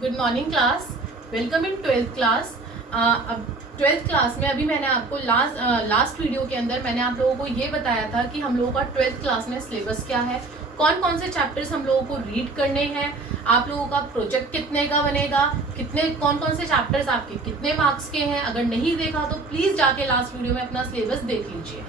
Good morning class. Welcome in twelfth class. अब twelfth class में अभी मैंने आपको लास्ट वीडियो के अंदर मैंने आप लोगों को ये बताया था कि हम लोगों का ट्वेल्थ क्लास में सिलेबस क्या है, कौन कौन से चैप्टर्स हम लोगों को रीड करने हैं, आप लोगों का प्रोजेक्ट कितने का बनेगा, कितने कौन कौन से चैप्टर्स आपके कितने मार्क्स के हैं। अगर नहीं देखा तो प्लीज जाके लास्ट वीडियो में अपना सिलेबस देख लीजिए।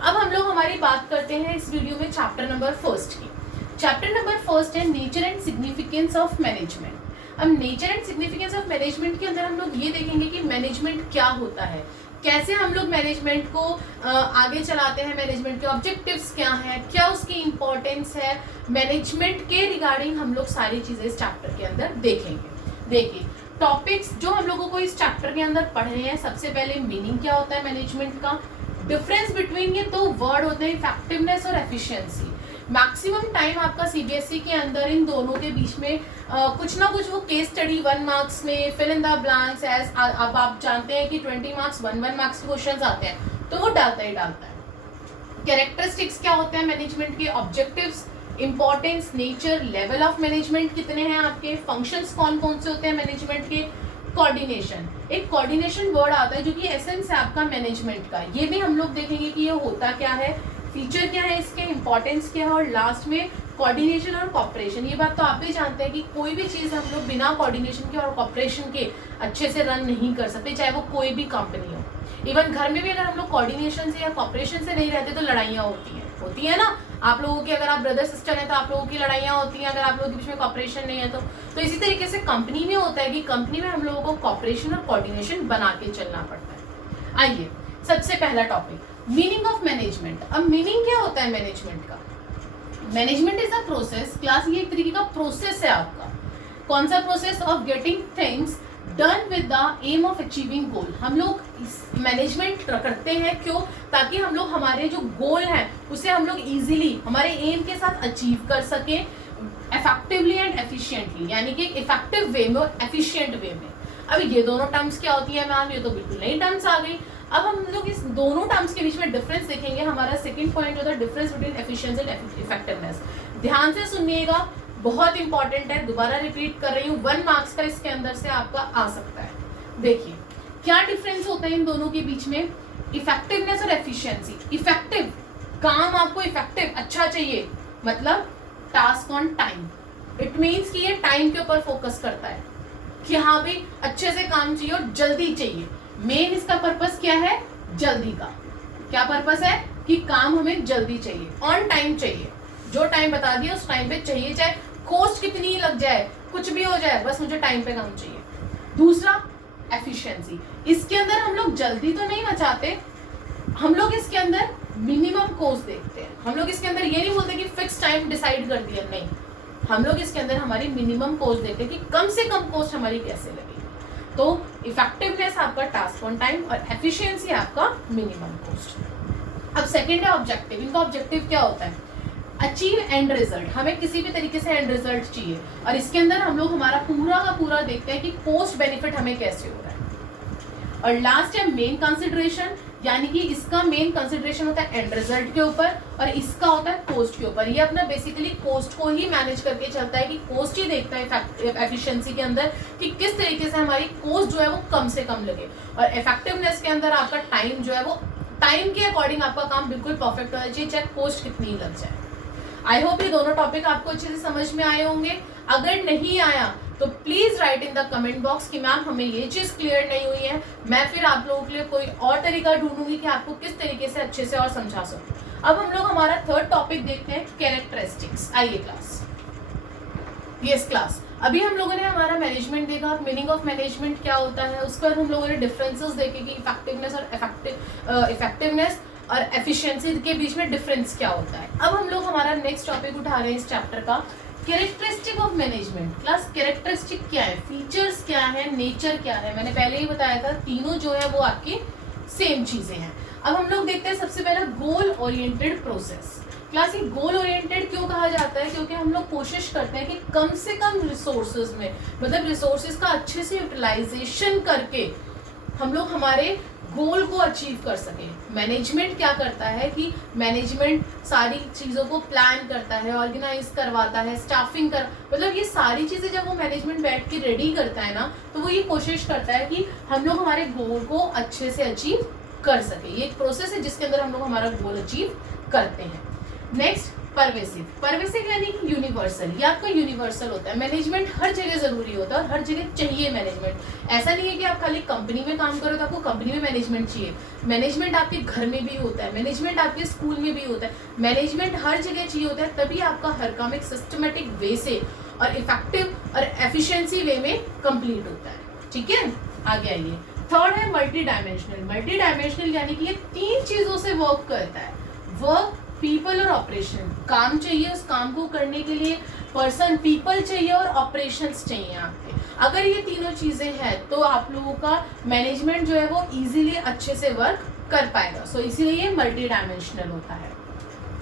अब हम लोग हमारी बात करते हैं इस वीडियो में चैप्टर नंबर फर्स्ट की। चैप्टर नंबर फर्स्ट है nature and significance of management. अब nature and significance of management के अंदर हम लोग ये देखेंगे कि मैनेजमेंट क्या होता है, कैसे हम लोग मैनेजमेंट को आगे चलाते हैं, मैनेजमेंट के ऑब्जेक्टिव्स क्या हैं, क्या उसकी इंपॉर्टेंस है, मैनेजमेंट के रिगार्डिंग हम लोग सारी चीजें इस चैप्टर के अंदर देखेंगे। देखिए टॉपिक्स जो हम लोगों को इस चैप्टर के अंदर पढ़ने हैं, सबसे पहले मीनिंग क्या होता है मैनेजमेंट का, डिफरेंस बिटवीन ये दो वर्ड होते हैं इफेक्टिवनेस और एफिशिएंसी। मैक्सिमम टाइम आपका सीबीएसई के अंदर इन दोनों के बीच में कुछ ना कुछ वो केस स्टडी 1 मार्क्स में fill in the blanks as अब आप जानते हैं कि 20 मार्क्स 1 मार्क्स के क्वेश्चंस आते हैं तो वो डालता ही डालता है। कैरेक्टरिस्टिक्स क्या होते हैं मैनेजमेंट के, objectives, importance, nature, level of management कितने हैं आपके, फंक्शंस कौन कौन से होते हैं मैनेजमेंट के, कोऑर्डिनेशन। एक कोऑर्डिनेशन वर्ड आता है जो कि एसेंस है आपका मैनेजमेंट का, ये भी हम लोग देखेंगे कि ये होता क्या है, फीचर क्या है इसके, इंपॉर्टेंस क्या है, और लास्ट में कोऑर्डिनेशन और कॉपरेशन। ये बात तो आप भी जानते हैं कि कोई भी चीज़ हम लोग बिना कोऑर्डिनेशन के और कॉपरेशन के अच्छे से रन नहीं कर सकते, चाहे वो कोई भी कंपनी हो। इवन घर में भी अगर हम लोग कोऑर्डिनेशन से या कॉपरेशन से नहीं रहते तो लड़ाइयाँ होती है ना। आप लोगों की अगर आप ब्रदर सिस्टर हैं तो आप लोगों की लड़ाइयाँ होती हैं, अगर आप लोगों के बीच में कॉपरेशन नहीं है तो इसी तरीके से कंपनी में होता है कि कंपनी में हम लोगों को कॉपरेशन और कोऑर्डिनेशन बना के चलना पड़ता है। आइए सबसे पहला टॉपिक, मीनिंग ऑफ मैनेजमेंट। अब मीनिंग क्या होता है मैनेजमेंट का? Management is a process, class ये एक तरीके का प्रोसेस है आपका। कौन सा process? Of getting things done with the aim of achieving goal. हम लोग मैनेजमेंट करते हैं क्यों? ताकि हम लोग हमारे जो गोल हैं उसे हम लोग इजीली हमारे एम के साथ अचीव कर सके, इफेक्टिवली एंड एफिशिएंटली, यानी कि इफेक्टिव वे में और एफिशिएंट वे में। अब ये दोनों टर्म्स क्या होती है मैम? ये तो बिल्कुल नई टर्म्स आ गई। अब हम लोग इस दोनों टर्म्स के बीच में डिफरेंस देखेंगे। हमारा सेकंड पॉइंट होता है difference between efficiency and effectiveness. ध्यान से सुनिएगा, बहुत इंपॉर्टेंट है, दोबारा रिपीट कर रही हूँ, 1 मार्क्स का इसके अंदर से आपका आ सकता है। देखिए क्या डिफरेंस होता है इन दोनों के बीच में, इफेक्टिवनेस और एफिशिएंसी। इफेक्टिव, काम आपको इफेक्टिव अच्छा चाहिए, मतलब task on time. It means कि ये टाइम के ऊपर फोकस करता है कि हाँ भाई अच्छे से काम चाहिए और जल्दी चाहिए। मेन इसका पर्पस क्या है? जल्दी का क्या पर्पस है कि काम हमें जल्दी चाहिए, ऑन टाइम चाहिए, जो टाइम बता दिया उस टाइम पे चाहिए, चाहे कॉस्ट कितनी लग जाए, कुछ भी हो जाए, बस मुझे टाइम पे काम चाहिए। दूसरा एफिशिएंसी, इसके अंदर हम लोग जल्दी तो नहीं मचाते, हम लोग इसके अंदर मिनिमम कॉस्ट देखते हैं। हम लोग इसके अंदर ये नहीं बोलते कि फिक्स टाइम डिसाइड कर दिया, नहीं, हम लोग इसके अंदर हमारी मिनिमम कॉस्ट देखते हैं कि कम से कम कॉस्ट हमारी कैसे लगे। तो इफेक्टिवनेस आपका टास्क ऑन टाइम और एफिशिएंसी आपका मिनिमम कॉस्ट। अब सेकंड है ऑब्जेक्टिव। इनका ऑब्जेक्टिव क्या होता है? अचीव एंड रिजल्ट, हमें किसी भी तरीके से एंड रिजल्ट चाहिए और इसके अंदर हम लोग हमारा पूरा का पूरा देखते हैं कि कॉस्ट बेनिफिट हमें कैसे हो रहा है। और लास्ट है मेन कंसिडरेशन, यानी कि इसका मेन कंसिडरेशन होता है एंड रिजल्ट के ऊपर और इसका होता है कॉस्ट के ऊपर। ये अपना बेसिकली कॉस्ट को ही मैनेज करके चलता है कि कॉस्ट ही देखता है एफिशिएंसी के अंदर कि किस तरीके से हमारी कॉस्ट जो है वो कम से कम लगे, और इफेक्टिवनेस के अंदर आपका टाइम जो है वो टाइम के अकॉर्डिंग आपका काम बिल्कुल परफेक्ट होना चाहिए, चाहे कॉस्ट कितनी लग जाए। आई होप ये दोनों टॉपिक आपको अच्छे से समझ में आए होंगे। अगर नहीं आया तो please right in the comment box कि मैम हमें ये चीज क्लियर नहीं हुई है, मैं फिर आप लोगों के लिए कोई और तरीका ढूंढूंगी कि आपको किस तरीके से अच्छे से और समझा सकूं। अब हम लोग हमारा थर्ड टॉपिक देखते हैं, कैरेक्टरिस्टिक्स। आइए क्लास, यस क्लास, अभी हम लोगों ने हमारा मैनेजमेंट देखा, मीनिंग ऑफ मैनेजमेंट क्या होता है, उसके बाद हम लोगों ने डिफरेंसेस देखे कि इफेक्टिवनेस और इफेक्टिवनेस और एफिशिएंसी के बीच में डिफरेंस क्या होता है। अब हम लोग हमारा नेक्स्ट टॉपिक उठा रहे हैं इस चैप्टर का, characteristic of management. Class characteristic क्या है, फीचर्स क्या है, नेचर क्या है? मैंने पहले ही बताया था तीनों जो है वो आपकी सेम चीजें हैं। अब हम लोग देखते हैं सबसे पहले गोल ओरिएंटेड प्रोसेस। क्लास ये गोल ओरिएंटेड क्यों कहा जाता है? क्योंकि हम लोग कोशिश करते हैं कि कम से कम रिसोर्सेज में, मतलब रिसोर्सेज का अच्छे से यूटिलाइजेशन करके हम लोग हमारे गोल को अचीव कर सके। मैनेजमेंट क्या करता है कि मैनेजमेंट सारी चीज़ों को प्लान करता है, ऑर्गेनाइज करवाता है, स्टाफिंग कर, मतलब ये सारी चीज़ें जब वो मैनेजमेंट बैठ के रेडी करता है ना, तो वो ये कोशिश करता है कि हम लोग हमारे गोल को अच्छे से अचीव कर सके। ये एक प्रोसेस है जिसके अंदर हम लोग हमारा गोल अचीव करते हैं। Next, pervasive. परवेसिव यानी कि यूनिवर्सल, ये आपका यूनिवर्सल होता है। मैनेजमेंट हर जगह जरूरी होता है और हर जगह चाहिए मैनेजमेंट। ऐसा नहीं है कि आप खाली कंपनी में काम करो तो आपको कंपनी में मैनेजमेंट चाहिए। मैनेजमेंट आपके घर में भी होता है, मैनेजमेंट आपके स्कूल में भी होता है, मैनेजमेंट हर जगह चाहिए होता है, तभी आपका हर काम एक सिस्टमेटिक वे से और इफेक्टिव और एफिशिएंसी वे में कंप्लीट होता है। ठीक है, आगे आइए। थर्ड है मल्टी डायमेंशनल। मल्टी डायमेंशनल यानी कि ये 3 चीजों से वर्क करता है। वर्क, पीपल और ऑपरेशन। काम चाहिए, उस काम को करने के लिए पर्सन, पीपल चाहिए और ऑपरेशंस चाहिए आपके। अगर ये तीनों चीजें हैं तो आप लोगों का मैनेजमेंट जो है वो इजीली अच्छे से वर्क कर पाएगा। सो इसीलिए ये मल्टी डायमेंशनल होता है।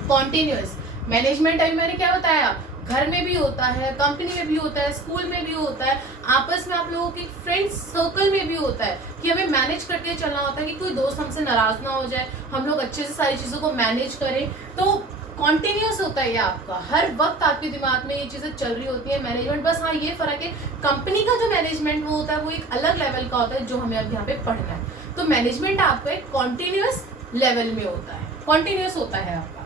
कॉन्टिन्यूअस मैनेजमेंट अभी मैंने क्या बताया, घर में भी होता है, कंपनी में भी होता है, स्कूल में भी होता है, आपस में आप लोगों के फ्रेंड्स सर्कल में भी होता है कि हमें मैनेज करके चलना होता है कि कोई दोस्त हमसे नाराज ना हो जाए, हम लोग अच्छे से सारी चीज़ों को मैनेज करें। तो कॉन्टिन्यूस होता है ये आपका, हर वक्त आपके दिमाग में ये चीज़ें चल रही होती है मैनेजमेंट। बस हाँ ये फर्क है, कंपनी का जो मैनेजमेंट वो होता है वो एक अलग लेवल का होता है जो हमें अब यहाँ पे पढ़ना है। तो मैनेजमेंट आपका एक कॉन्टिन्यूस लेवल में होता है, कॉन्टिन्यूस होता है आपका।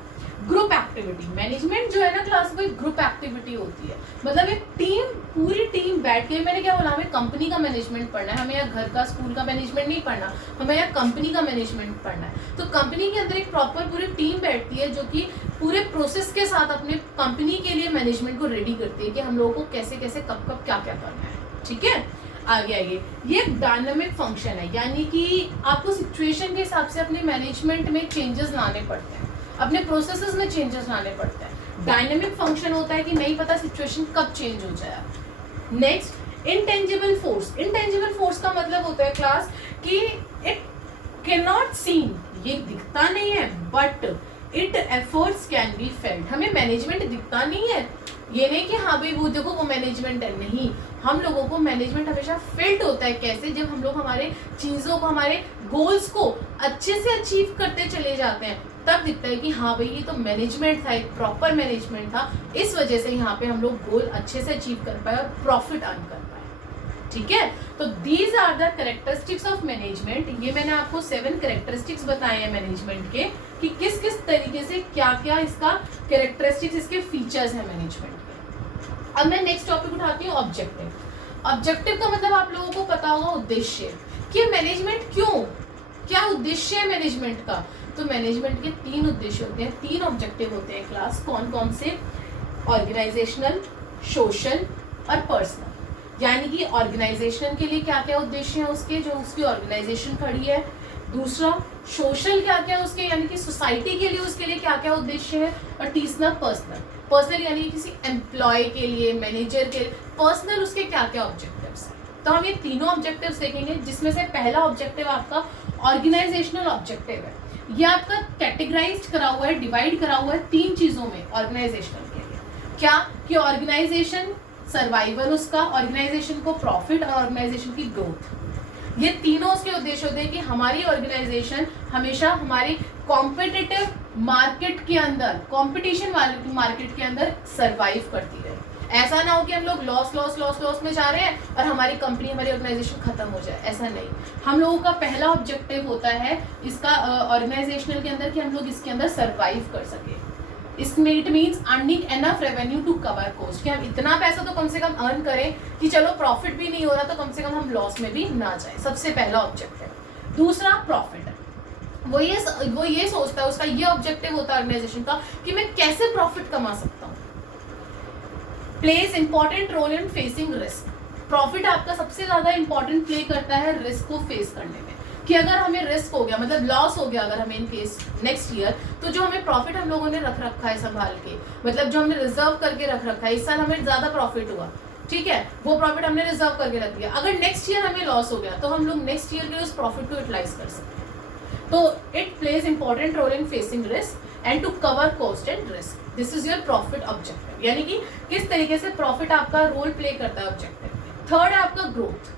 ग्रुप एक्टिविटी, मैनेजमेंट जो है ना क्लास, वो एक ग्रुप एक्टिविटी होती है। मतलब एक टीम, पूरी टीम बैठ के, मैंने क्या बोला, हमें कंपनी का मैनेजमेंट पढ़ना है, हमें यहाँ घर का स्कूल का मैनेजमेंट नहीं पढ़ना, हमें यहाँ कंपनी का मैनेजमेंट पढ़ना है। तो कंपनी के अंदर एक प्रॉपर पूरी टीम बैठती है जो कि पूरे प्रोसेस के साथ अपने कंपनी के लिए मैनेजमेंट को रेडी करती है कि हम लोगों को कैसे कैसे कब कब क्या क्या करना है। ठीक है, आगे आइए। ये एक डायनामिक फंक्शन है, यानी कि आपको सिचुएशन के हिसाब से अपने मैनेजमेंट में चेंजेस लाने पड़ते हैं, अपने प्रोसेसेस में चेंजेस लाने पड़ते हैं। डायनामिक फंक्शन होता है कि नहीं पता सिचुएशन कब चेंज हो जाए। Next, intangible force. Intangible force का मतलब होता है क्लास कि इट कैन नॉट सीन, ये दिखता नहीं है, but it efforts can be felt. हमें मैनेजमेंट दिखता नहीं है, ये नहीं कि हाँ भाई वो देखो वो मैनेजमेंट है, नहीं, हम लोगों को मैनेजमेंट हमेशा फेल्ट होता है। कैसे? जब हम लोग हमारे चीज़ों को, हमारे गोल्स को अच्छे से अचीव करते चले जाते हैं, तब दिखता है कि हाँ भाई ये तो मैनेजमेंट था, एक प्रॉपर मैनेजमेंट था, इस वजह से यहाँ पे हम लोग गोल अच्छे से अचीव कर पाए और प्रॉफिट अर्न कर पाए। ठीक है, तो these are the characteristics of management. ये मैंने आपको 7 कैरेक्टरिस्टिक्स बताए हैं मैनेजमेंट के, कि किस किस तरीके से क्या क्या इसका कैरेक्टरिस्टिक्स, इसके फीचर्स हैं मैनेजमेंट के। अब मैं नेक्स्ट टॉपिक उठाती हूँ, ऑब्जेक्टिव। ऑब्जेक्टिव का मतलब आप लोगों को पता होगा उद्देश्य, कि मैनेजमेंट क्यों, क्या उद्देश्य है मैनेजमेंट का। तो मैनेजमेंट के 3 उद्देश्य होते हैं, 3 ऑब्जेक्टिव होते हैं क्लास। कौन कौन से? ऑर्गेनाइजेशनल, सोशल और पर्सनल। यानी कि ऑर्गेनाइजेशन के लिए क्या क्या उद्देश्य हैं उसके, जो उसकी ऑर्गेनाइजेशन खड़ी है। दूसरा, सोशल क्या क्या उसके, यानी कि सोसाइटी के लिए उसके लिए क्या क्या उद्देश्य है। और तीसरा, पर्सनल। पर्सनल यानी कि किसी एम्प्लॉय के लिए, मैनेजर के लिए पर्सनल उसके क्या क्या ऑब्जेक्टिव्स हैं। तो हम ये तीनों ऑब्जेक्टिव्स देखेंगे, जिसमें से पहला ऑब्जेक्टिव आपका ऑर्गेनाइजेशनल ऑब्जेक्टिव है। ये आपका कैटेगराइज्ड करा हुआ है, डिवाइड करा हुआ है 3 चीजों में ऑर्गेनाइजेशन के लिए। क्या? कि ऑर्गेनाइजेशन सर्वाइवल उसका, ऑर्गेनाइजेशन को प्रॉफिट और ऑर्गेनाइजेशन की ग्रोथ। ये तीनों उसके उद्देश्य होते हैं कि हमारी ऑर्गेनाइजेशन हमेशा हमारी कॉम्पिटिटिव मार्केट के अंदर, कंपटीशन वाले मार्केट के अंदर सर्वाइव करती रहे। ऐसा ना हो कि हम लोग लॉस में जा रहे हैं और हमारी कंपनी, हमारी ऑर्गेनाइजेशन खत्म हो जाए, ऐसा नहीं। हम लोगों का पहला ऑब्जेक्टिव होता है इसका ऑर्गेनाइजेशनल के अंदर, कि हम लोग इसके अंदर सर्वाइव कर सके। इसमें it means earning enough revenue to cover cost, कि हम इतना पैसा तो कम से कम अर्न करें कि चलो प्रॉफिट भी नहीं हो रहा तो कम से कम हम लॉस में भी ना जाए। सबसे पहला ऑब्जेक्टिव। दूसरा, प्रॉफिट। वो ये सोचता है, उसका ये ऑब्जेक्टिव होता है ऑर्गेनाइजेशन का, कि मैं कैसे प्रॉफिट कमा सकता हूँ। Plays important role in facing risk. Profit आपका सबसे ज्यादा इंपॉर्टेंट प्ले करता है रिस्क को फेस करने में, कि अगर हमें रिस्क हो गया, मतलब लॉस हो गया अगर हमें इन केस नेक्स्ट ईयर, तो जो हमें प्रॉफिट हम लोगों ने रख रखा है संभाल के, मतलब जो हमने रिजर्व करके रख रखा है, इस साल हमें ज्यादा प्रॉफिट हुआ, ठीक है, वो प्रॉफिट हमने रिजर्व करके रख दिया। अगर नेक्स्ट ईयर हमें लॉस हो गया तो हम लोग नेक्स्ट ईयर के उस प्रॉफिट को यूटिलाइज कर सकते हैं। तो it plays important role in facing risk and to cover cost and risk. This is your profit objective, यानी कि किस तरीके से प्रॉफिट आपका रोल प्ले करता है ऑब्जेक्टिव। थर्ड है आपका ग्रोथ।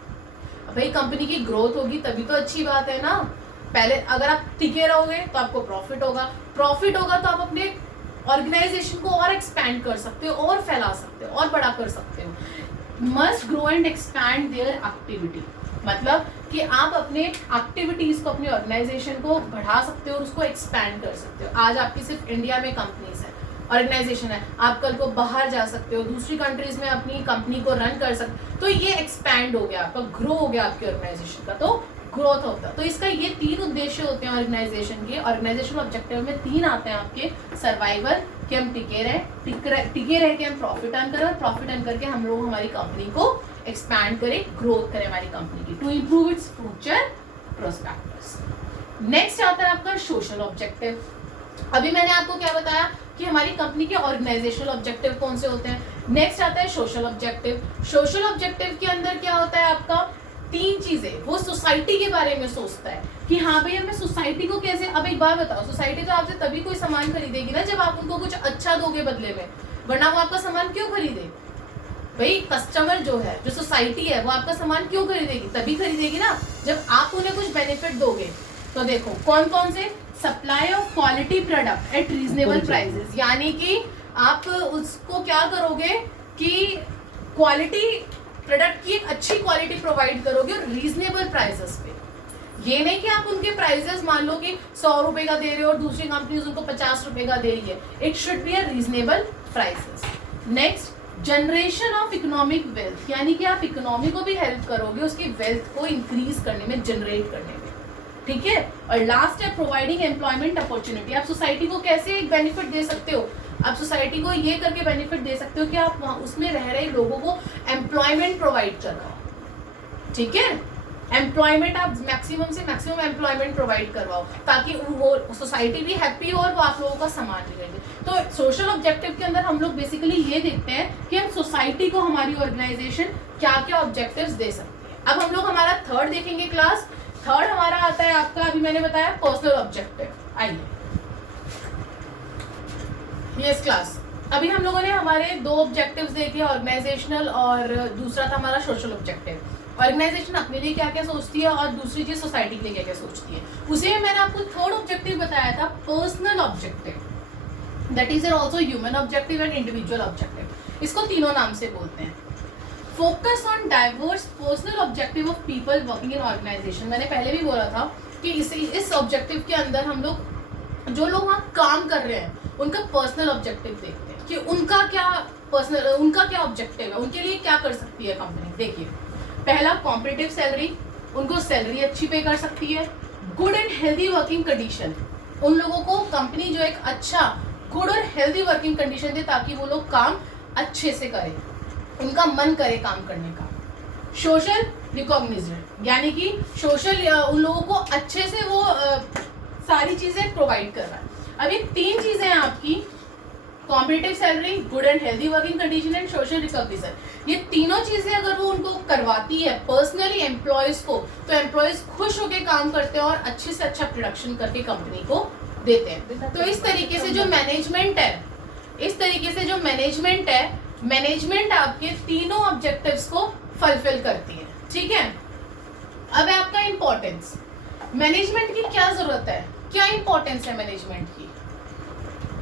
भाई कंपनी की ग्रोथ होगी तभी तो अच्छी बात है ना, पहले अगर आप टिके रहोगे तो आपको प्रॉफिट होगा, प्रॉफिट होगा तो आप अपने ऑर्गेनाइजेशन को और एक्सपैंड कर सकते हो, और फैला सकते हो, और बड़ा कर सकते हो। Must grow and expand there activity, मतलब कि आप अपने एक्टिविटीज को, अपने ऑर्गेनाइजेशन को बढ़ा सकते हो और उसको एक्सपैंड कर सकते हो। आज आपकी सिर्फ इंडिया में कंपनीज है, ऑर्गेनाइजेशन है, आप कल को बाहर जा सकते हो, दूसरी कंट्रीज में अपनी कंपनी को रन कर सकते हो। तो ये एक्सपैंड हो गया, आपका ग्रो हो गया आपके ऑर्गेनाइजेशन का, तो ग्रोथ होता है। तो इसका ये 3 उद्देश्य होते हैं ऑर्गेनाइजेशन के। ऑर्गेनाइजेशन ऑब्जेक्टिव में 3 आते हैं आपके, सर्वाइवल, कि हम टिके रहे कि हम प्रॉफिट अर्न करें, और प्रॉफिट अर्न करके हम लोग हमारी कंपनी को एक्सपैंड करें, ग्रोथ करें हमारी कंपनी की, to improve its future prospectus. Next आता है आपका सोशल ऑब्जेक्टिव। अभी मैंने आपको क्या बताया कि हमारी कंपनी के ऑर्गेनाइजेशनल ऑब्जेक्टिव कौन से होते हैं। नेक्स्ट आता है सोशल ऑब्जेक्टिव। सोशल ऑब्जेक्टिव के अंदर क्या होता है आपका, 3 चीजें। वो सोसाइटी के बारे में सोचता है कि हाँ भैया मैं सोसाइटी को कैसे, अब एक बात बताओ, सोसाइटी तो आपसे तभी कोई सामान खरीदेगी ना जब आप उनको कुछ अच्छा दोगे बदले में, वरना वो आपका सामान क्यों खरीदे भाई। कस्टमर जो है, जो सोसाइटी है, वो आपका सामान क्यों खरीदेगी, तभी खरीदेगी ना जब आप उन्हें कुछ बेनिफिट दोगे। तो देखो कौन कौन से, supply of quality product at reasonable prices, यानी कि आप उसको क्या करोगे कि क्वालिटी प्रोडक्ट की एक अच्छी क्वालिटी प्रोवाइड करोगे और रीजनेबल प्राइसेस पे। ये नहीं कि आप उनके प्राइसेस मान लो कि 100 रुपए का दे रहे हो और दूसरी कंपनी उनको 50 रुपए का दे रही है। It should be a reasonable prices. Next, generation of economic wealth, यानी कि आप इकोनॉमी को भी हेल्प करोगे उसकी वेल्थ को इंक्रीज करने में, जनरेट करने में, ठीक है। और लास्ट है प्रोवाइडिंग एम्प्लॉयमेंट अपॉर्चुनिटी। आप सोसाइटी को कैसे एक बेनिफिट दे सकते हो, आप सोसाइटी को ये करके बेनिफिट दे सकते हो कि आप वहाँ उसमें रह रहे लोगों को एम्प्लॉयमेंट प्रोवाइड करवाओ, ठीक है। एम्प्लॉयमेंट आप मैक्सिमम से मैक्सिमम एम्प्लॉयमेंट प्रोवाइड करवाओ ताकि वो सोसाइटी भी हैप्पी हो और वो आप लोगों का सामान भी लेंगे। तो सोशल ऑब्जेक्टिव के अंदर हम लोग बेसिकली ये देखते हैं कि हम सोसाइटी को, हमारी ऑर्गेनाइजेशन क्या क्या ऑब्जेक्टिव्स दे सकती है। अब हम लोग हमारा थर्ड देखेंगे क्लास। थर्ड हमारा आता है आपका, अभी मैंने बताया पर्सनल ऑब्जेक्टिव। आइए यस क्लास, अभी हम लोगों ने हमारे 2 ऑब्जेक्टिव्स देखे, ऑर्गेनाइजेशनल और दूसरा था हमारा सोशल ऑब्जेक्टिव। ऑर्गेनाइजेशन अपने लिए क्या क्या सोचती है और दूसरी चीज सोसाइटी के लिए क्या क्या सोचती है। उसी में मैंने आपको थर्ड ऑब्जेक्टिव बताया था personal objective, that is also human objective and individual objective. इसको तीनों नाम से बोलते हैं। Focus on diverse personal objective of people working in organisation. मैंने पहले भी बोला था कि इस ऑब्जेक्टिव के अंदर हम लोग, जो लोग वहाँ काम कर रहे हैं, उनका पर्सनल ऑब्जेक्टिव देखते हैं कि उनका क्या ऑब्जेक्टिव है, उनके लिए क्या कर सकती है कंपनी। देखिए, पहला कॉम्पिटिटिव सैलरी, उनको सैलरी अच्छी पे कर सकती है। Good and healthy working condition, उन लोगों को कंपनी जो एक अच्छा गुड और हेल्दी वर्किंग कंडीशन दे ताकि वो लोग काम अच्छे से करें, उनका मन करे काम करने का। सोशल रिकॉग्निशन, यानी कि सोशल उन लोगों को अच्छे से वो सारी चीजें प्रोवाइड कर रहा है। अभी 3 चीजें हैं आपकी, competitive salary, good and healthy working condition and social recognition. ये तीनों चीजें अगर वो उनको करवाती है पर्सनली एम्प्लॉयज को, तो एम्प्लॉयज खुश होकर काम करते हैं और अच्छे से अच्छा प्रोडक्शन करके कंपनी को देते हैं। तो इस तरीके से जो मैनेजमेंट है, मैनेजमेंट आपके तीनों ऑब्जेक्टिव्स को फुलफिल करती है, ठीक है। अब है आपका इंपॉर्टेंस। मैनेजमेंट की क्या जरूरत है, क्या इंपॉर्टेंस है मैनेजमेंट की।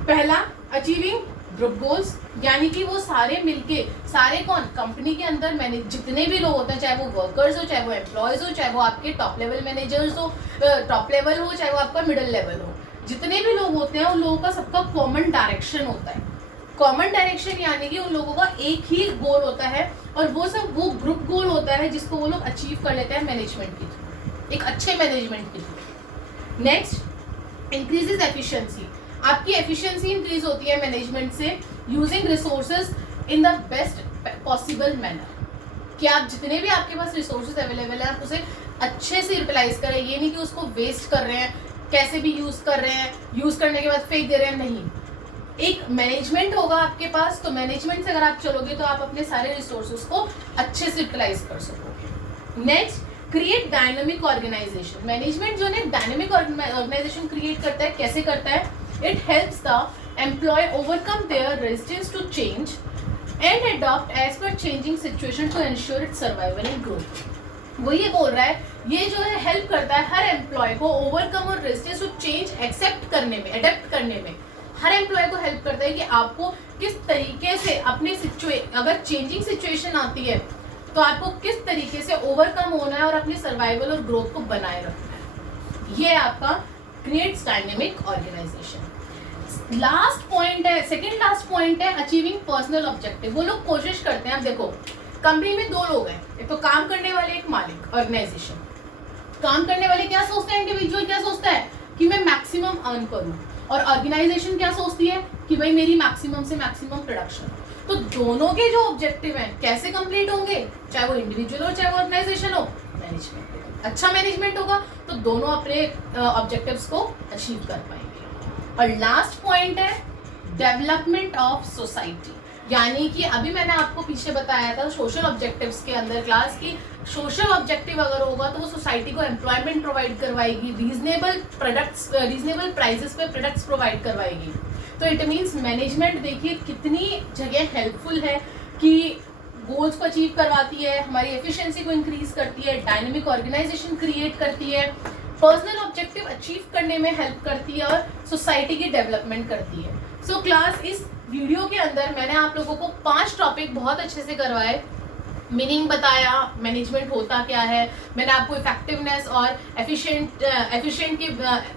पहला, अचीविंग ग्रुप गोल्स, यानी कि वो सारे मिलके, सारे कौन, कंपनी के अंदर जितने भी लोग होते हैं, चाहे वो वर्कर्स हो, चाहे वो एम्प्लॉयज हो, चाहे वो आपके टॉप लेवल मैनेजर्स हो, टॉप लेवल हो, चाहे वो आपका मिडिल लेवल हो, जितने भी लोग होते हैं उन लोगों का सबका कॉमन डायरेक्शन होता है। कॉमन डायरेक्शन यानी कि उन लोगों का एक ही गोल होता है और वो ग्रुप गोल होता है जिसको वो लोग अचीव कर लेते हैं मैनेजमेंट के थ्रू, एक अच्छे मैनेजमेंट के थ्रू। नेक्स्ट, इंक्रीजेस एफिशिएंसी, आपकी एफिशिएंसी इंक्रीज होती है मैनेजमेंट से, using resources in the best possible manner, कि आप जितने भी आपके पास रिसोर्सेज अवेलेबल है आप उसे अच्छे से यूटिलाइज करें। ये नहीं कि उसको वेस्ट कर रहे हैं, कैसे भी यूज कर रहे हैं, यूज करने के बाद फेंक दे रहे हैं, नहीं। एक मैनेजमेंट होगा आपके पास, तो मैनेजमेंट से अगर आप चलोगे तो आप अपने सारे रिसोर्सेज को अच्छे से यूटिलाइज कर सकोगे। Next, create dynamic organisation. Management जो है डायनामिक ऑर्गेनाइजेशन क्रिएट करता है, कैसे करता है, it helps the employ overcome their resistance to change and adopt as per changing situation to ensure its survival and growth. वो ये बोल रहा है, ये जो है हेल्प करता है हर एम्प्लॉय को ओवरकम और रेजिस्टेंस टू चेंज एक्सेप्ट करने में, अडेप्ट करने में। हर एम्प्लॉय को हेल्प करता है कि आपको किस तरीके से अपने अगर चेंजिंग सिचुएशन आती है तो आपको किस तरीके से ओवरकम होना है और अपनी सर्वाइवल और ग्रोथ को बनाए रखना है। ये आपका creates dynamic organisation. Last point है, सेकंड लास्ट पॉइंट है अचीविंग पर्सनल ऑब्जेक्टिव। वो लोग कोशिश करते हैं, अब देखो कंपनी में दो लोग हैं, एक तो काम करने वाले, एक मालिक। ऑर्गेनाइजेशन काम करने वाले क्या सोचते हैं, इंडिविजुअल क्या सोचता है कि मैं मैक्सिमम अर्न करूं, और ऑर्गेनाइजेशन क्या सोचती है कि भाई मेरी मैक्सिमम से मैक्सिमम प्रोडक्शन। तो दोनों के जो ऑब्जेक्टिव हैं कैसे कंप्लीट होंगे, चाहे वो इंडिविजुअल हो चाहे वो ऑर्गेनाइजेशन हो, मैनेजमेंट। अच्छा मैनेजमेंट होगा तो दोनों अपने ऑब्जेक्टिव्स को अचीव कर पाएंगे। और लास्ट पॉइंट है डेवलपमेंट ऑफ सोसाइटी, यानी कि अभी मैंने आपको पीछे बताया था सोशल ऑब्जेक्टिव्स के अंदर क्लास की, सोशल ऑब्जेक्टिव अगर होगा तो वो सोसाइटी को एम्प्लॉयमेंट प्रोवाइड करवाएगी, रीजनेबल प्राइसेस पे प्रोडक्ट्स प्रोवाइड करवाएगी। तो इट मीन्स मैनेजमेंट देखिए कितनी जगह हेल्पफुल है कि गोल्स को अचीव करवाती है, हमारी एफिशिएंसी को इंक्रीज करती है, डायनेमिक ऑर्गेनाइजेशन क्रिएट करती है, पर्सनल ऑब्जेक्टिव अचीव करने में हेल्प करती है और सोसाइटी की डेवलपमेंट करती है। सो क्लास इस वीडियो के अंदर मैंने आप लोगों को 5 टॉपिक बहुत अच्छे से करवाए, मीनिंग बताया, मैनेजमेंट होता क्या है, मैंने आपको इफेक्टिवनेस और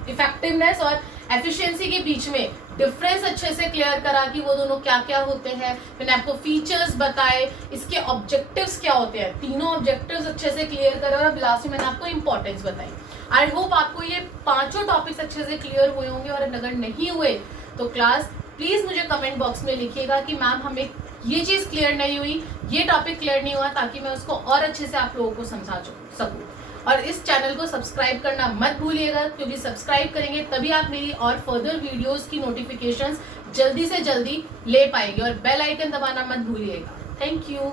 इफेक्टिवनेस और एफिशिएंसी के बीच में डिफरेंस अच्छे से क्लियर करा कि वो दोनों क्या क्या होते हैं। मैंने आपको फीचर्स बताए, इसके ऑब्जेक्टिव्स क्या होते हैं, तीनों ऑब्जेक्टिव्स अच्छे से क्लियर करा, और लास्ट में मैंने आपको इंपॉर्टेंस बताई। आई होप आपको ये 5 टॉपिक्स अच्छे से क्लियर हुए होंगे, और अगर नहीं हुए तो क्लास प्लीज़ मुझे कमेंट बॉक्स में लिखिएगा कि मैम हमें ये चीज़ क्लियर नहीं हुई, ये टॉपिक क्लियर नहीं हुआ, ताकि मैं उसको और अच्छे से आप लोगों को समझा सकूँ। और इस चैनल को सब्सक्राइब करना मत भूलिएगा, क्योंकि सब्सक्राइब करेंगे तभी आप मेरी और फर्दर वीडियोस की नोटिफिकेशंस जल्दी से जल्दी ले पाएंगे, और बेल आइकन दबाना मत भूलिएगा। Thank you.